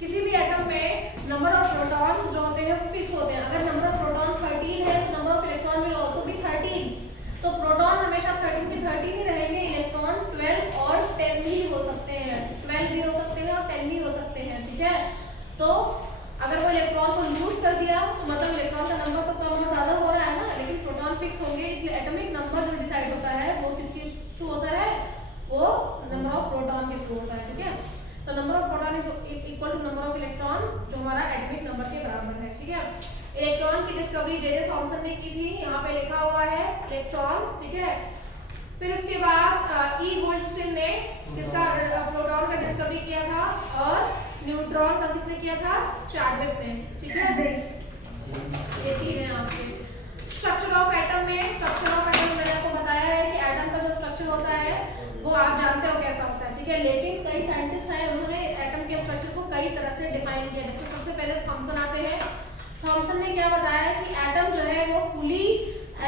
किसी भी एटम में नंबर ऑफ प्रोटॉन जो होते हैं वो फिक्स होते हैं। अगर नंबर ऑफ प्रोटॉन 13 है तो number of electron will also be 13। तो प्रोटॉन हमेशा 13 के 13 ही रहेंगे, इलेक्ट्रॉन 12 और 10 भी हो सकते हैं, 12 भी हो सकते हैं और 10 भी हो सकते हैं, ठीक है। तो अगर वो इलेक्ट्रॉन को लूज कर दिया तो मतलब इलेक्ट्रॉन का नंबर तो कम और ज्यादा हो रहा है ना, लेकिन प्रोटॉन फिक्स होंगे, इसलिए एटॉमिक नंबर जो डिसाइड होता है वो किसके थ्रू होता है, वो नंबर ऑफ प्रोटॉन के थ्रू होता है, ठीक है। तो number of proton is equal to number of electron जो हमारा एटॉमिक नंबर के बराबर है, ठीक है। इलेक्ट्रॉन की डिस्कवरी जे.जे. थॉमसन ने की थी, यहाँ पे लिखा हुआ है इलेक्ट्रॉन, ठीक है। फिर इसके बाद ई गोल्डस्टीन ने किसका प्रोटॉन का डिस्कवरी किया था, और न्यूट्रॉन का किसने किया था, चार्विक ने, ठीक है। ये तीन है आपके। स्ट्रक्चर ऑफ एटम में, स्ट्रक्चर ऑफ एटम मैंने आपको बताया है कि एटम का जो स्ट्रक्चर होता है वो आप जानते हो कैसा होता है, ठीक है। लेकिन कई साइंटिस्ट हैं, उन्होंने एटम के स्ट्रक्चर को कई तरह से डिफाइन किया। जैसे सबसे पहले थॉमसन आते हैं। थॉमसन ने क्या बताया कि एटम जो है वो फुली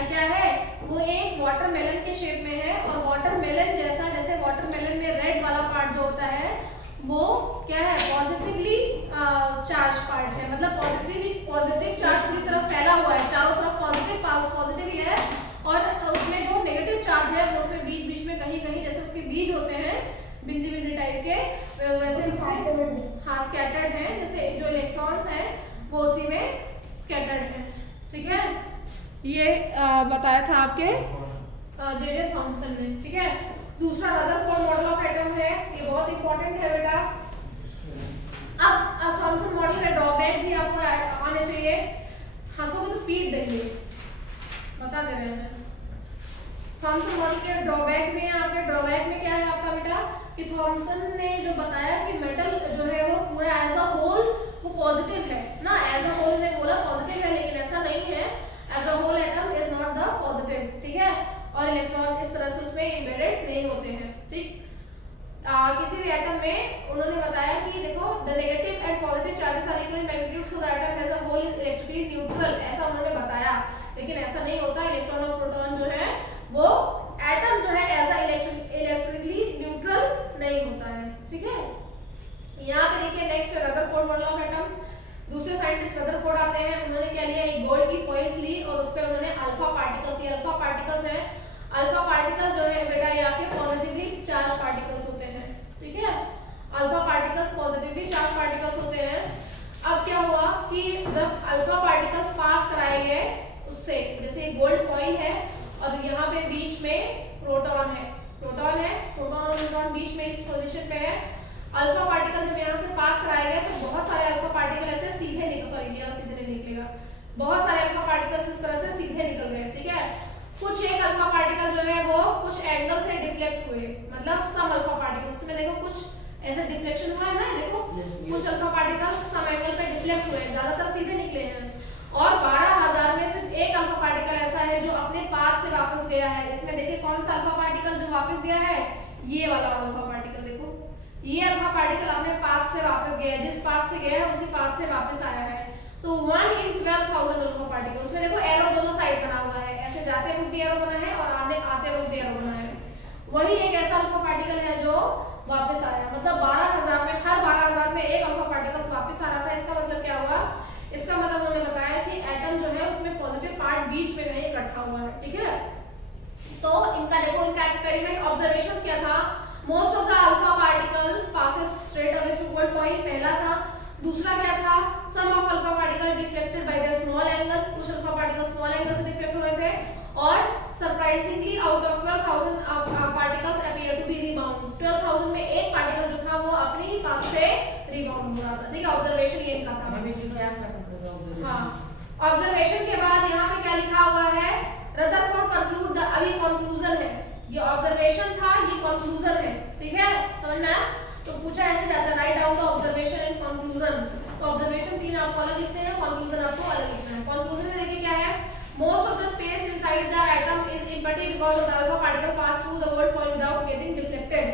क्या है, वो एक वाटरमेलन के शेप में है, और वाटरमेलन जैसा, जैसे वाटरमेलन में रेड वाला पार्ट जो होता है वो क्या है, पॉजिटिवली चार्ज पार्ट है, मतलब पॉजिटिव चार्ज पूरी तरफ फैला हुआ है, चारों तरफ पॉजिटिव ही है, और उसमें जो नेगेटिव चार्ज है वो उसमें बीच बीच में कहीं कहीं जैसे उसके बीज होते हैं बिंदी बिंदी टाइप के, वैसे हाँ स्कैटर्ड है, जैसे जो इलेक्ट्रॉन्स हैं वो उसी में स्कैटर्ड है, ठीक है। ये बताया था आपके जे.जे. थॉमसन ने, ठीक है। दूसरा रदरफोर्ड मॉडल ऑफ एटम है, ये बहुत इंपॉर्टेंट है बेटा। अब थॉमसन मॉडल का ड्रॉबैक भी आपको आने चाहिए, हंसोगे तो पीट देंगे, बता दे रहे हैं। थॉमसन मॉडल के ड्रॉबैक में, आपके ड्रॉबैक में क्या है आपका बेटा, कि थॉमसन ने जो बताया कि मेटल जो है वो पूरा एज अ होल वो पॉजिटिव है ना, एज अ होल ने बोला पॉजिटिव है, लेकिन ऐसा नहीं है, as a whole atom is not the positive, ठीक है। और इलेक्ट्रॉन इस तरह से उसमें एम्बेडेड नहीं होते हैं, ठीक। किसी भी एटम में उन्होंने बताया कि देखो the negative and positive charges are equal in magnitude, so the atom as a whole is electrically neutral, ऐसा उन्होंने बताया। लेकिन ऐसा नहीं होता, इलेक्ट्रॉन और प्रोटॉन जो है वो एटम जो है एज अ इलेक्ट्रिकली न्यूट्रल नहीं होता है, ठीक है। यहाँ पे देखिए next Rutherford model of atom. दूसरे साइंटिस्ट रदरफोर्ड आते हैं, उन्होंने क्या लिया, एक गोल्ड की फॉइल्स ली और उस पर उन्होंने अल्फा पार्टिकल्स, ये अल्फा पार्टिकल्स हैं, अल्फा पार्टिकल्स जो है बेटा ये आपके पॉजिटिवली चार्ज पार्टिकल्स होते हैं, ठीक है। Alpha particles positively charge particles होते हैं। अब क्या हुआ कि जब अल्फा पार्टिकल्स पास कराए गए उससे, जैसे गोल्ड फॉइल है और यहाँ पे बीच में प्रोटॉन है, प्रोटॉन और न्यूट्रॉन बीच में इस पोजीशन पे है। अल्फा पार्टिकल जब यहाँ से पास कराए गए तो बहुत सारे अल्फा पार्टिकल ऐसे सीधे निकल, सॉरी ये सीधे नहीं निकलेगा, बहुत सारे अल्फा पार्टिकल्स इस तरह से सीधे निकल गए, ठीक है। कुछ एक अल्फा पार्टिकल जो है वो कुछ एंगल से डिफ्लेक्ट हुए, मतलब सम अल्फा पार्टिकल्स में देखो कुछ ऐसे डिफ्लेक्शन हुआ है ना, देखो कुछ अल्फा पार्टिकल्स सम एंगल पे डिफ्लेक्ट हुए, ज्यादातर सीधे निकले हैं। और 12,000 में सिर्फ एक अल्फा पार्टिकल ऐसा है जो अपने पाथ से वापस गया है। इसमें देखिए कौन सा अल्फा पार्टिकल जो वापस गया है, ये वाला अल्फा पार्टिकल, देखो ये अल्फा पार्टिकल अपने पाथ से वापस गया है, जिस पाथ से गया है उसी पाथ से वापस आया है। तो 1 in 12,000 अल्फा पार्टिकल, उसमें देखो एरो दोनों साइड बना हुआ है, ऐसे जाते वक्त भी एरो बना है और आते वक्त भी एरो बना है। वही एक ऐसा अल्फा पार्टिकल है जो वापस आया, मतलब 12,000 में हर 12,000 में एक अल्फा पार्टिकल वापस आ रहा था। इसका मतलब क्या हुआ, इसका मतलब उन्होंने बताया कि एटम जो है उसमें पॉजिटिव पार्ट बीच में नहीं इकट्ठा हुआ है, ठीक है। तो इनका देखो, इनका एक्सपेरिमेंट ऑब्जर्वेशंस क्या था, most of the alpha particles passes straight away through gold foil, पहला था। दूसरा क्या था, some of alpha particle deflected by the small angle, कुछ अल्फा पार्टिकल स्मॉल एंगल से डिफ्लेक्ट हो रहे थे, और surprisingly out of 12,000 particles appear to be rebound, 12,000 में एक पार्टिकल जो था वो अपने ही पाथ से रिबाउंड हो रहा था, ठीक है। ऑब्जर्वेशन ये इनका था। हाँ, ऑब्जर्वेशन के बाद यहाँ पे क्या लिखा हुआ है, रदरफोर्ड कंक्लूड द, अभी कंक्लूजन है, ये ऑब्जर्वेशन था, ये कंक्लूजन है, ठीक है, समझ में आया। तो पूछा ऐसे जाता है, write down the observation and conclusion. तो ऑब्जर्वेशन 3 आपको अलग लिखते हैं, कंक्लूजन आपको अलग लिखना है। कंक्लूजन में देखिए क्या है, most of the space inside the atom is empty because the alpha particle pass through the gold foil without getting deflected.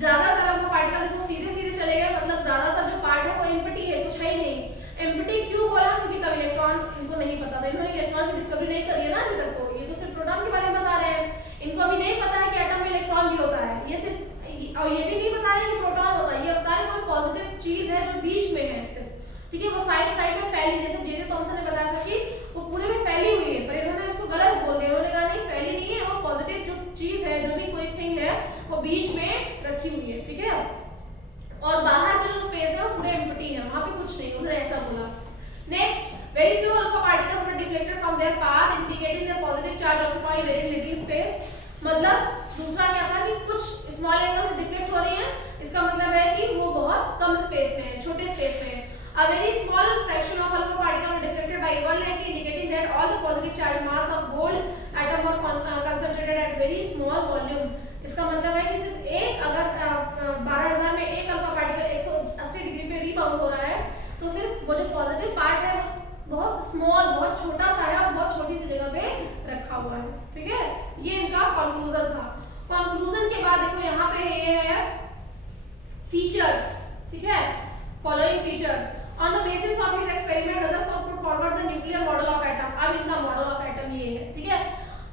ज्यादातर अल्फा पार्टिकल देखो सीधे सीधे चले गए, मतलब ज्यादातर जो पार्ट है वो एम्प्टी है, कुछ है ही नहीं। एम्प्टी क्यों बोला, क्योंकि तब इलेक्ट्रॉन इनको नहीं पता था, इन्होंने इलेक्ट्रॉन की डिस्कवरी नहीं करी है ना अभी तक, तो ये तो सिर्फ प्रोटॉन के बारे में बता रहे हैं, इनको अभी नहीं पता है कि एटम में इलेक्ट्रॉन भी होता है, ये सिर्फ, और ये भी नहीं पता है कि प्रोटॉन होता है, ये बता रहे कोई पॉजिटिव चीज है जो जो बीच में है सिर्फ, ठीक है, वो साइड साइड में फैली, जैसे जे जे थॉमसन ने बताया था कि वो पूरे में फैली हुई है, पर इन्होंने इसको गलत बोल दिया, उन्होंने कहा नहीं फैली नहीं है, वो पॉजिटिव जो चीज है, जो भी कोई थिंग है वो बीच में रखी हुई है, ठीक है। और बाहर का जो स्पेस है वो पूरे एम्प्टी है, वहां पे कुछ नहीं, उन्होंने ऐसा बोला। Next, very few alpha particles were deflected from their path indicating their positive charge occupy very little space। मतलब दूसरा क्या था कि कुछ स्मॉल एंगल से डिफ्लेक्ट हो रही है, इसका मतलब है कि वो बहुत कम स्पेस में है, छोटे स्पेस में है। A very small fraction of alpha particles were deflected by equivalently indicating that all the positive charge mass of gold atom were concentrated at very small volume। इसका मतलब है कि सिर्फ एक, अगर 12,000 में एक अल्फा पार्टिकल 180 डिग्री पे रीबाउंड हो रहा है, तो सिर्फ वो जो पॉजिटिव पार्ट है वो बहुत स्मॉल, बहुत छोटा सा है और बहुत छोटी सी जगह पे रखा हुआ है, ठीक है। ये इनका कंक्लूजन था। कंक्लूजन के बाद देखो यहाँ पे ये है फीचर्स, ठीक है, following features on the basis of his experiment Rutherford put forward the nuclear model of atom. अब इनका मॉडल ऑफ एटम ये है, ठीक है।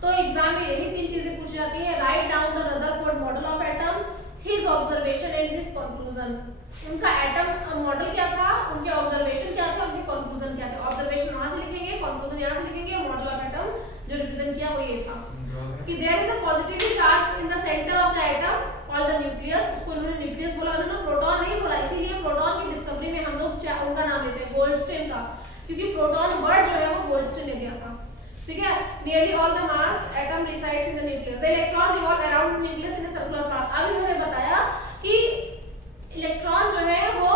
तो एग्जाम में यही 3 चीजें पूछी जाती है, write down the Rutherford model of atom, his observation and his conclusion. उनका एटम मॉडल क्या था, उनके ऑब्जर्वेशन क्या थे, उनके कंक्लूजन क्या थे। ऑब्जर्वेशन वहां से लिखेंगे, कंक्लूजन यहां से लिखेंगे, मॉडल ऑफ एटम जो रिप्रेजेंट किया वो ये था कि there is a positively charge in the centre of the atom called the nucleus. उसको उन्होंने न्यूक्लियस बोला, उन्होंने प्रोटॉन नहीं बोला, इसीलिए प्रोटॉन की डिस्कवरी में हम लोग उनका नाम लेते हैं गोल्डस्टीन का, क्योंकि प्रोटॉन वर्ड जो है वो गोल्डस्टीन ने दिया था, ठीक है। Nearly all the mass atom resides in the nucleus, the electron revolve around the nucleus in a circular path. अब इन्होंने बताया कि इलेक्ट्रॉन जो है वो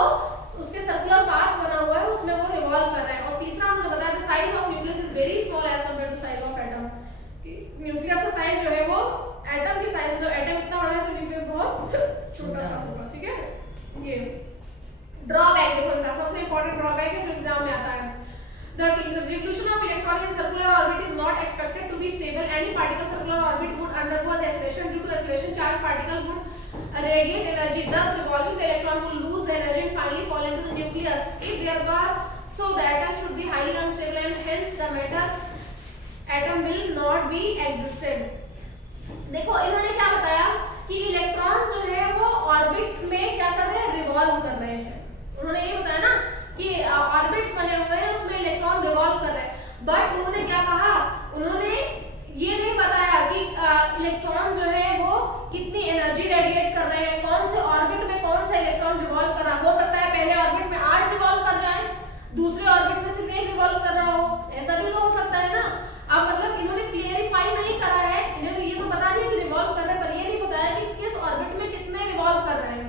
उसके सर्कुलर पाथ बना हुआ है, उसमें वो रिवॉल्व कर रहा है। और तीसरा उन्होंने बताया the size of nucleus is very small as compared to size of atom. Nucleus का साइज जो है वो एटम की साइज, मतलब एटम इतना बड़ा है तो न्यूक्लियस बहुत छोटा सा होगा, ठीक है। ये ड्रॉबैक देखो इनका, सबसे इंपॉर्टेंट ड्रॉबैक है जो एग्जाम में आता है। The revolution of electron in circular orbit is not expected to be stable. Any particle circular orbit would undergo acceleration. Due to acceleration, charged particle would radiate energy. Thus, revolving the electron will lose their energy and finally fall into the nucleus. If there were so, the atom should be highly unstable and hence the matter atom will not be existed. देखो इन्होंने क्या बताया कि electron जो है वो orbit में क्या कर रहे हैं, रिवॉल्व कर रहे हैं। उन्होंने ये बताया ना कि ऑर्बिट्स बने हुए हैं, उसमें इलेक्ट्रॉन रिवॉल्व कर रहे हैं, बट उन्होंने क्या कहा, उन्होंने ये नहीं बताया कि इलेक्ट्रॉन जो है वो कितनी एनर्जी रेडिएट कर रहे हैं, कौन से ऑर्बिट में कौन सा इलेक्ट्रॉन रिवॉल्व कर रहा। हो सकता है पहले ऑर्बिट में 8 रिवॉल्व कर जाए, दूसरे ऑर्बिट में सिर्फ 1 रिवॉल्व कर रहा हो, ऐसा भी तो हो सकता है ना। अब मतलब इन्होंने क्लियरिफाई नहीं करा है, इन्होंने ये तो बता दिया कि रिवॉल्व कर रहे हैं, पर ये नहीं बताया कि किस ऑर्बिट में कितने रिवॉल्व कर रहे हैं।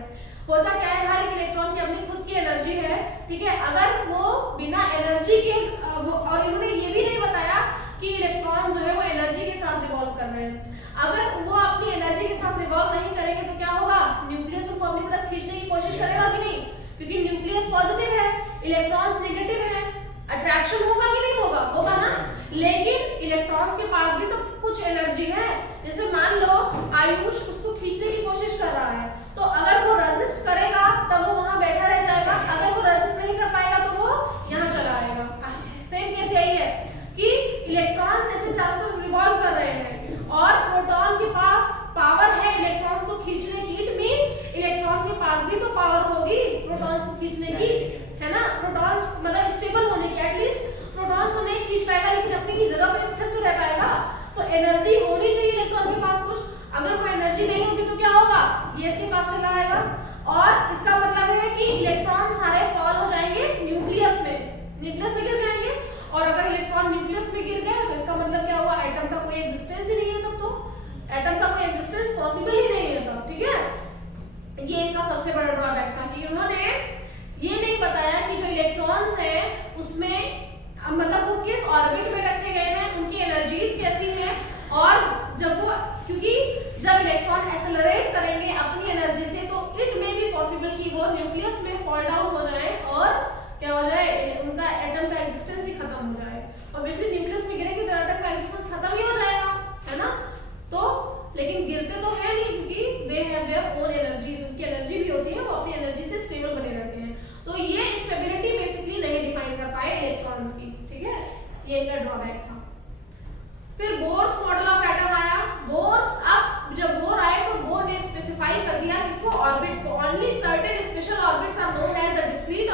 होता क्या है, हर एक इलेक्ट्रॉन की अपनी खुद की एनर्जी है, ठीक है। अगर वो बिना एनर्जी के और इन्होंने ये भी नहीं बताया कि इलेक्ट्रॉन जो है वो एनर्जी के साथ रिवॉल्व कर रहे हैं। अगर वो अपनी एनर्जी के साथ रिवॉल्व नहीं करेंगे तो क्या होगा, न्यूक्लियस उनको अपनी तरफ खींचने की कोशिश करेगा कि नहीं, क्योंकि न्यूक्लियस पॉजिटिव है, इलेक्ट्रॉन्स नेगेटिव है, अट्रैक्शन होगा कि नहीं होगा, होगा ना। लेकिन इलेक्ट्रॉन्स के पास भी तो कुछ एनर्जी है, जैसे मान लो आयुष उसको खींचने की कोशिश कर रहा है, तो अगर वो रेजिस्ट करेगा तब वो वहां बैठा रह जाएगा, अगर वो रेजिस्ट नहीं कर पाएगा तो वो यहाँ चला आएगा। सेम केस यही है कि इलेक्ट्रॉन्स ऐसे चारों तरफ रिवॉल्व कर रहे हैं और प्रोटॉन के पास पावर है इलेक्ट्रॉन्स को खींचने की, इट मींस इलेक्ट्रॉन के पास भी तो पावर होगी प्रोटॉन्स को खींचने की, है ना। प्रोटॉन्स मतलब स्टेबल होने की, एटलीस्ट प्रोटॉन्स को नहीं खींच पाएगा लेकिन अपनी जगह पे स्थिर तो रह पाएगा। तो एनर्जी होनी चाहिए इलेक्ट्रॉन के पास कुछ, अगर वो एनर्जी नहीं होगी तो क्या होगा, ये इसके पास चला आएगा और इसका मतलब है कि इलेक्ट्रॉन सारे फॉल हो जाएंगे न्यूक्लियस में, न्यूक्लियस में गिर जाएंगे। और अगर इलेक्ट्रॉन न्यूक्लियस में गिर गए तो इसका मतलब क्या हुआ, एटम का कोई एग्जिस्टेंस ही नहीं है, तब तो एटम का कोई एग्जिस्टेंस पॉसिबल ही नहीं है तब, ठीक है। ये इनका सबसे बड़ा ड्रॉबैक था कि उन्होंने ये नहीं बताया कि जो इलेक्ट्रॉन्स हैं उसमें मतलब वो किस ऑर्बिट में रखे गए हैं, उनकी एनर्जीज कैसी हैं, और जब वो, क्योंकि जब इलेक्ट्रॉन एक्सेलरेट करेंगे अपनी एनर्जी से तो इट में भी पॉसिबल कि वो न्यूक्लियस में फॉल डाउन हो जाए और क्या हो जाए, उनका एटम का एग्जिस्टेंस ही खत्म हो जाए। ऑब्वियसली न्यूक्लियस में गिरेंगे तो एटम का एग्जिस्टेंस खत्म ही हो जाएगा, है ना। तो लेकिन गिरते तो है नहीं, क्योंकि they have their own energies, उनकी एनर्जी भी होती है, वो अपनी एनर्जी से स्टेबल बने रहते हैं। तो ये स्टेबिलिटी बेसिकली नहीं डिफाइन कर पाए इलेक्ट्रॉन्स की, ठीक है, ये इनका ड्रॉबैक था। फिर बोर्स मॉडल ऑफ एटम आया। बोर्स, अब जब बोर आए तो बोर ने स्पेसिफाई कर दिया इसको ऑर्बिट्स को, only certain special orbits are known as the discrete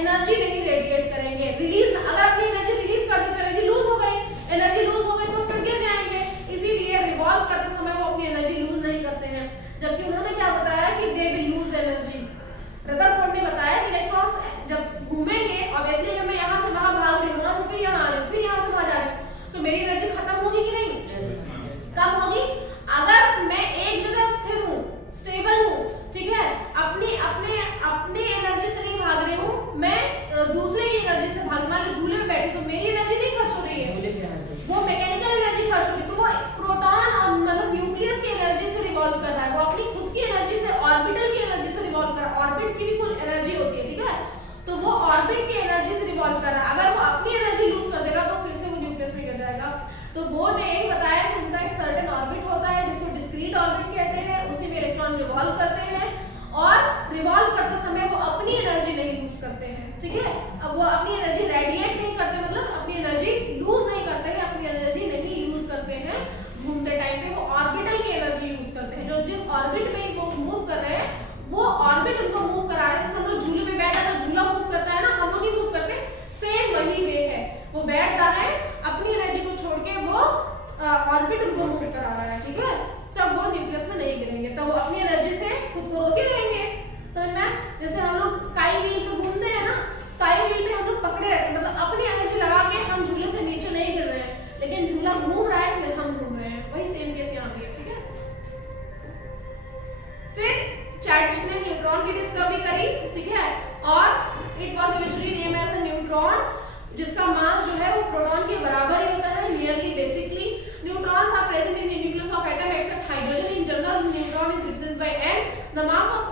energy नहीं रेडिएट करेंगे। रिलीज, अगर अपनी एनर्जी रिलीज कर देते, एनर्जी लूज हो गई, एनर्जी लूज हो गई तो फिर गिर जाएंगे। इसीलिए रिवॉल्व करते समय वो अपनी एनर्जी लूज नहीं करते हैं। जबकि उन्होंने क्या बताया कि they will lose energy. Rutherford ने बताया कि इलेक्ट्रॉन्स जब घूमेंगे, ऑब्वियसली अगर मैं यहाँ से वहां भाग रही हूँ, वहां से फिर यहाँ आ रही हूँ, फिर यहाँ से वहां जा रही हूँ, तो मेरी एनर्जी खत्म होगी कि नहीं? कब होगी? अगर मैं एक जगह स्थिर हूँ, स्टेबल हूँ, ठीक है, अपनी अपने अपने एनर्जी से नहीं भाग रही हूँ, मैं दूसरे की एनर्जी से भाग, मान लो झूले में बैठी तो मेरी एनर्जी नहीं खर्च हो रही है, वो मैकेनिकल एनर्जी खर्च हो रही है, तो वो प्रोटॉन और मतलब न्यूक्लियस की एनर्जी से रिवॉल्व कर रहा है, वो अपनी खुद की एनर्जी से, ऑर्बिटल की एनर्जी से रिवॉल्व कर रहा है। ऑर्बिट की भी कुछ एनर्जी होती है, ठीक है, तो वो ऑर्बिट की एनर्जी से रिवॉल्व कर रहा है। अगर वो अपनी एनर्जी लूज कर देगा तो फिर से वो न्यूक्लियस में गिर जाएगा। तो बोर्ड ने यही बताया कि उनका एक सर्टेन ऑर्बिट होता है जिसको डिस्क्रीट ऑर्बिट कहते हैं, उसी में इलेक्ट्रॉन रिवॉल्व करते हैं और रिवॉल्व करते समय वो अपनी एनर्जी नहीं लूज करते हैं, ठीक है। अब वो अपनी एनर्जी रेडिएट नहीं करते, मतलब अपनी एनर्जी लूज नहीं करते हैं, अपनी एनर्जी नहीं यूज करते हैं घूमते टाइम पे, वो ऑर्बिटल की एनर्जी यूज करते हैं। जो जिस ऑर्बिट में वो मूव कर रहे हैं वो ऑर्बिट उनको मूव करा रहे हैं। जैसे हम लोग झूले में बैठा तो झूला मूव करता है ना, हम लोग नहीं मूव करते, सेम वही वे है, वो बैठ जा रहे हैं, अपनी एनर्जी को छोड़ के वो ऑर्बिट उनको मूव करा रहा है, ठीक है, तब वो न्यूक्लियस में नहीं गिरेंगे, तब वो अपनी एनर्जी से खुद को रोके रहेंगे। समझ में? जैसे हम लोग स्काई व्हील पे घूमते हैं ना, स्काई व्हील पे हम लोग पकड़े रहते हैं, मतलब अपनी एनर्जी लगा के हम झूले से नीचे नहीं गिर रहे हैं, लेकिन झूला घूम रहा है इसलिए हम घूम रहे हैं। वही सेम केस यहाँ भी है, ठीक है। फिर चैडविक ने न्यूट्रॉन की डिस्कवरी करी, ठीक है, और it was eventually named as a neutron, जिसका मास जो है वो प्रोटॉन के बराबर ही होता है, nearly. Basically neutrons are present in the nucleus of atom except hydrogen. In general neutron is represented by n, the mass of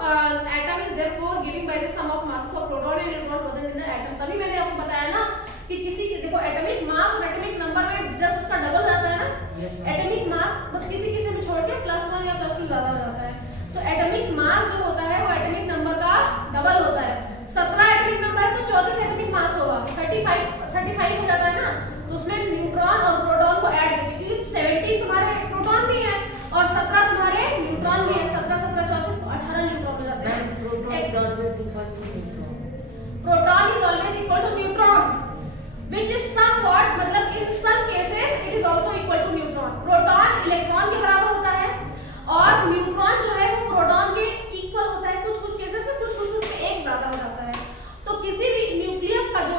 atom is therefore given by the sum of masses of proton and neutron present in the atom. तभी मैंने आपको बताया ना कि किसी के देखो atomic mass और एटॉमिक नंबर में जस्ट उसका डबल रहता है ना, एटॉमिक मास बस किसी किसी में छोड़ के +1 या +2 ज्यादा हो जाता है, तो एटॉमिक मास जो होता है वो एटॉमिक नंबर का डबल होता है। 17 एटॉमिक नंबर है तो 34 एटॉमिक मास होगा, 35 हो जाता है ना, तो उसमें न्यूट्रॉन और प्रोटॉन को ऐड करके, क्योंकि 17 तुम्हारे प्रोटॉन भी है और 17 तुम्हारे न्यूट्रॉन भी है, 17 17 34 तो 18 न्यूट्रॉन हो जाते हैं। Proton is always equal to neutron which is somewhat, मतलब in some cases it is also equal to neutron। Proton electron के बराबर होता है और न्यूट्रॉन जो है वो प्रोटॉन के इक्वल होता है, कुछ केसेस में, कुछ में एक ज्यादा हो जाता है। तो किसी भी न्यूक्लियस का जो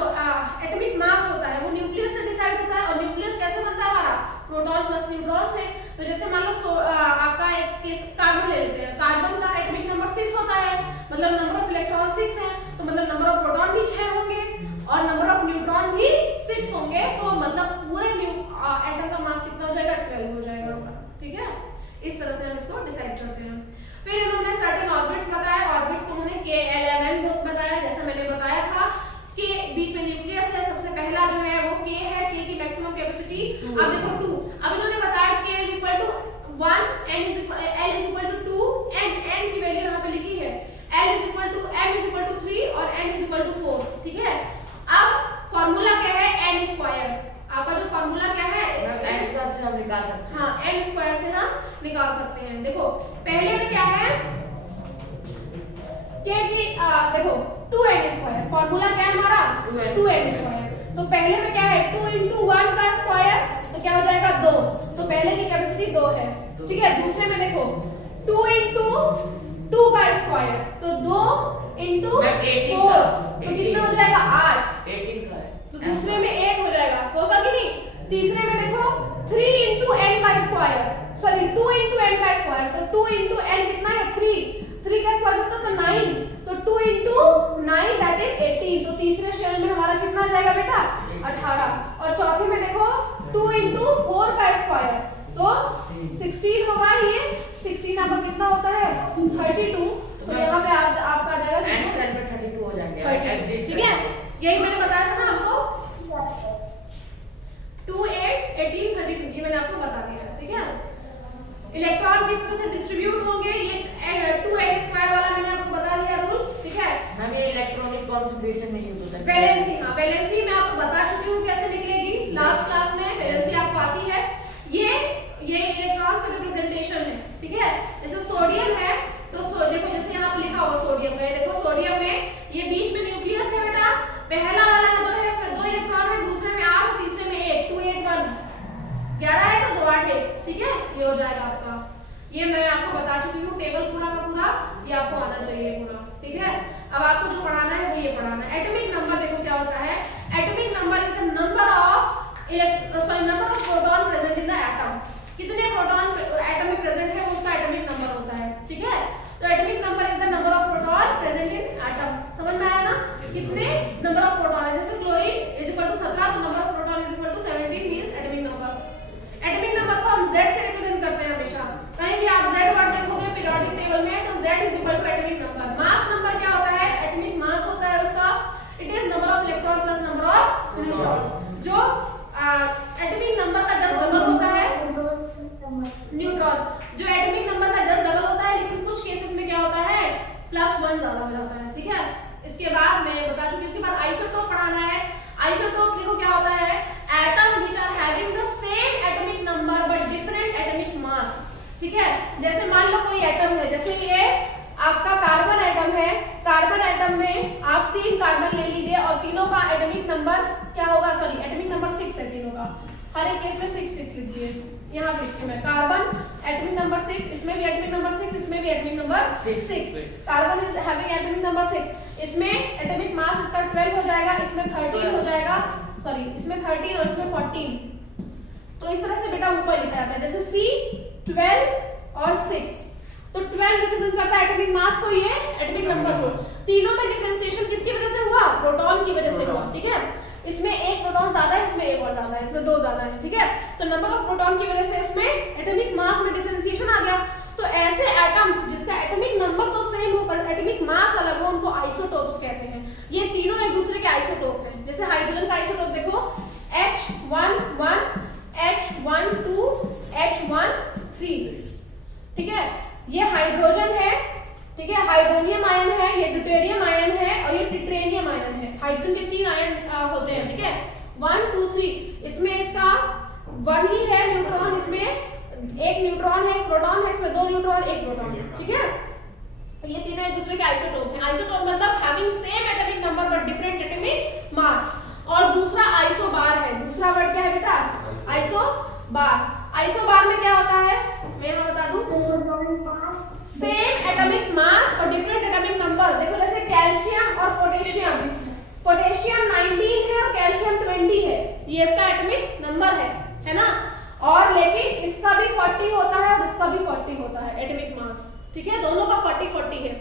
एटॉमिक मास होता है वो न्यूक्लियस से डिसाइड होता है, और न्यूक्लियस कैसे बनता है हमारा? प्रोटॉन प्लस न्यूट्रॉन से। तो जैसे मान लो आपका एक केस कार्बन ले लेते हैं, कार्बन का एटॉमिक नंबर 6 होता है, मतलब नंबर ऑफ इलेक्ट्रॉन 6 है, तो मतलब नंबर ऑफ प्रोटॉन भी 6 होंगे और नंबर ऑफ न्यूट्रॉन भी 6 होंगे, तो मतलब पूरे एटम का मास कितना हो जाएगा? 12 हो जाएगा उनका, ठीक है। इस तरह से हम इसको डिसाइड करते हैं। फिर इन्होंने सर्टेन ऑर्बिट्स बताया, ऑर्बिट्स को उन्होंने KLMN बताया, जैसे मैंने बताया था कि बीच में न्यूक्लियस है, सबसे पहला जो है वो K है, K की मैक्सिमम कैपेसिटी अब देखो 2। अब इन्होंने बताया K = 1, L = 2 एंड N की वैल्यू यहाँ पे लिखी है, L M = 3 और N = 4, ठीक है। अब फार्मूला क्या है? n²। आपका जो फार्मूला क्या है? n² से हम निकाल सकते हैं। हाँ, n² से हम निकाल सकते हैं। देखो पहले में क्या है k की देखो 2n², फार्मूला क्या है हमारा? 2n²। तो पहले में क्या है? 2 × 1 का स्क्वायर, तो क्या हो जाएगा? 2। तो पहले की कैपेसिटी 2 है, ठीक है। दूसरे में देखो 2 × 2 का स्क्वायर, तो 2 × 4, तो कितना हो जाएगा? 8। 18 का है, तो दूसरे में 8 हो जाएगा, होगा कि नहीं? तीसरे में देखो 3 × n का स्क्वायर, सॉरी 2 × n का स्क्वायर, तो 2 × n कितना है? 3 का स्क्वायर कितना? तो 9, तो 2 × 9 दैट इज 18। तो तीसरे शेल में हमारा कितना आ जाएगा बेटा? 18। और चौथे में देखो 2 × 4 का स्क्वायर, तो 16 होगा। ये 16 यहाँ पर कितना होता है? 32। तो यहाँ पे आपका आ जाएगा n सेल में 32 हो जाएंगे, ठीक है। यही मैंने बताया था ना आपको, 2 8 18 32, ये मैंने आपको बता दिया, ठीक है। इलेक्ट्रॉन किस तरह से डिस्ट्रीब्यूट होंगे, ये 2n² वाला मैंने आपको बता दिया रूल, ठीक है। हम ये इलेक्ट्रॉनिक कॉन्फ़िगरेशन में यूज होता है। वैलेंसी, हाँ वैलेंसी मैं आपको बता चुकी हूँ कैसे निकलेगी, लास्ट क्लास में वैलेंसी आपको आती है। ये इलेक्ट्रॉन्स का रिप्रेजेंटेशन है, ठीक है। जैसे सोडियम है तो देखो जैसे यहाँ पे लिखा हुआ सोडियम का, ये देखो सोडियम में ये बीच में न्यूक्लियस है बेटा, ठीक है, ये हो जाएगा आपका। ये मैं आपको बता चुकी हूँ, टेबल पूरा का पूरा ये आपको आना चाहिए पूरा, ठीक है। अब आपको जो पढ़ाना है वो ये पढ़ाना है। एटॉमिक नंबर देखो क्या होता है, atomic number is the number of proton present in the atom. कितने प्रोटॉन एटम में प्रेजेंट है वो उसका एटॉमिक नंबर होता है, ठीक है। तो atomic number is the number of proton present in atom. समझ में आया ना, कितने नंबर ऑफ प्रोटॉन है, जैसे क्लोरीन इज इक्वल टू 17, तो number of proton is equal to 17 means atomic number. Atomic number को हम Z से रिप्रेजेंट करते हैं हमेशा। कहीं भी आप Z वर्ड देखोगे पीरियोडिक टेबल में तो Z is equal to atomic number. Mass number क्या होता है, एटॉमिक मास होता है उसका, it is number of electron plus number of neutron. जो एटॉमिक नंबर का जस्ट डबल होता है न्यूट्रॉन, जो एटॉमिक नंबर का जस्ट डबल होता है, लेकिन कुछ केसेस में क्या होता है +1 ज्यादा हो जाता है, ठीक है। इसके बाद मैं बता चुकी, इसके बाद आइसोटोप पढ़ाना है। आइसोटोप देखो क्या होता है, atom which are having the same atomic number but different atomic mass, ठीक है। जैसे मान लो कोई एटम है, जैसे ये आपका कार्बन एटम है, कार्बन एटम में आप 3 कार्बन ले लीजिए और तीनों का एटॉमिक नंबर क्या होगा, सॉरी एटॉमिक नंबर 6 है तीनों का, हर एक केस में 6 लिखिए, यहाँ लिखती हूँ मैं। कार्बन एटॉमिक नंबर 6, इसमें भी एटॉमिक नंबर 6, इसमें भी atomic number 6। Carbon is having atomic number 6, इसमें एटॉमिक मास इसका 12 हो जाएगा, इसमें 13 हो जाएगा, सॉरी इसमें 13 और इसमें 14। तो इस तरह से बेटा ऊपर लिखा जाता है, जैसे C 12 और 6, तो 12 रिप्रेजेंट करता है एटॉमिक मास को, ये एटॉमिक नंबर को। तीनों में डिफरेंशिएशन किसकी वजह से हुआ, प्रोटॉन की वजह से हुआ, ठीक है। इसमें एक प्रोटॉन ज्यादा है, इसमें एक और ज्यादा है, इसमें 2 ज्यादा है, ठीक है। तो नंबर ऑफ प्रोटॉन की वजह से उसमें एटॉमिक मास में डिफरेंशिएशन आ गया। तो ऐसे एटम्स जिसका एटॉमिक नंबर तो सेम हो पर एटॉमिक मास अलग हो, उनको आइसोटोप्स कहते हैं। ये तीनों एक दूसरे के आइसोटोप हैं। जैसे हाइड्रोजन का आइसोटोप देखो, H11 H12 H13, ठीक है। ये हाइड्रोजन है, ठीक है, हाइड्रोनियम आयन है, ये ड्यूटेरियम आयन है और ये ट्रिटियम आयन है। हाइड्रोजन के 3 आयन होते हैं, ठीक है, 1 2 3। इसमें इसका 1 ही है न्यूट्रॉन, इसमें एक न्यूट्रॉन है, एक प्रोटॉन है, इसमें 2 न्यूट्रॉन 1 प्रोटॉन, ठीक है। ये तीनों एक दूसरे के आइसोटोप हैं। आइसोटोप मतलब having same atomic number but different atomic मास। और दूसरा आइसोबार है, दूसरा वर्ड क्या है बेटा, आइसोबार। आइसोबार में क्या होता है मैं यहाँ बता दूं, सेम एटॉमिक मास और डिफरेंट एटॉमिक नंबर। देखो जैसे कैल्शियम और पोटेशियम, पोटेशियम 19 है और कैल्शियम 20 है, ये इसका एटॉमिक नंबर है ना। और लेकिन इसका भी 40 होता है और इसका भी 40 होता है एटॉमिक मास, ठीक है, दोनों का 40 है।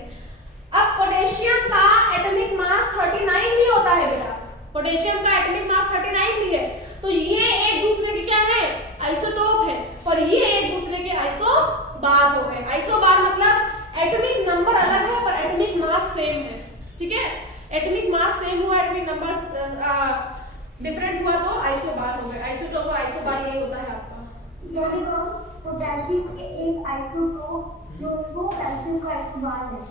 अब पोटेशियम का एटॉमिक मास 39 भी होता है बेटा, पोटेशियम का एटॉमिक मास 39 भी है। तो ये एक दूसरे के क्या है, आइसोटोप है, और ये एक दूसरे के आइसोबार हो गए। आइसोबार मतलब एटॉमिक नंबर अलग है पर एटॉमिक मास सेम है, ठीक है। एटॉमिक मास सेम हुआ, एटॉमिक नंबर डिफरेंट हुआ तो आइसोबार हो गए। आइसोटोप और आइसोबार यही होता है आपका। यानी कि पोटेशियम के एक आइसोटोप जो वो कैल्शियम का आइसोबार है।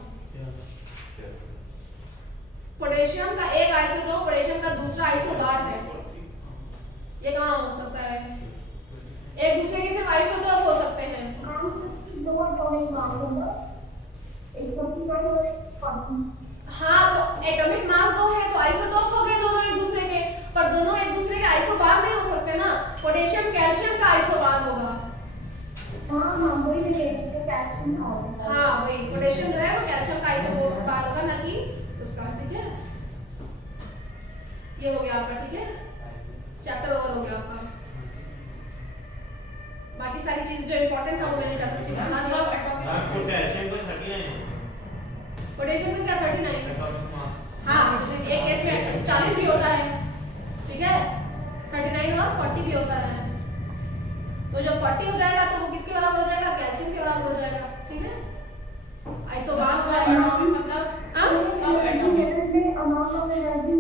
पोटेशियम का एक आइसोटोप पोटेशियम का दूसरा आइसोबार है। ये कहाँ हो सकता है, एक दूसरे के सिर्फ आइसोटोप हो सकते हैं। दो एटॉमिक मास होगा, एक 49 और एक 40। हाँ, तो एटॉमिक मास 2 है तो आइसोटोप हो गए दोनों एक दूसरे के, पर दोनों एक दूसरे के आइसोबार नहीं हो सकते ना। पोटेशियम कैल्शियम का आइसोबार होगा। हाँ वही तो कैल्शियम का होगा। हाँ वही, पोटेशियम जो है वो कैल्शियम का आइसोबार होगा, ना कि उसका, ठीक है। ये हो गया आपका, ठीक है, चैप्टर ओवर हो गया आपका। बाकी सारी चीज जो इंपॉर्टेंट था वो मैंने चैप्टर ठीक है। सब एटॉमिक पोटेशियम में 39 पोटेशियम में क्या 39, हाँ एक केस में 40 भी होता है, ठीक है, 39 और 40 भी होता है। तो जब 40 हो जाएगा तो वो किसके बराबर हो जाएगा, कैल्शियम के बराबर हो जाएगा।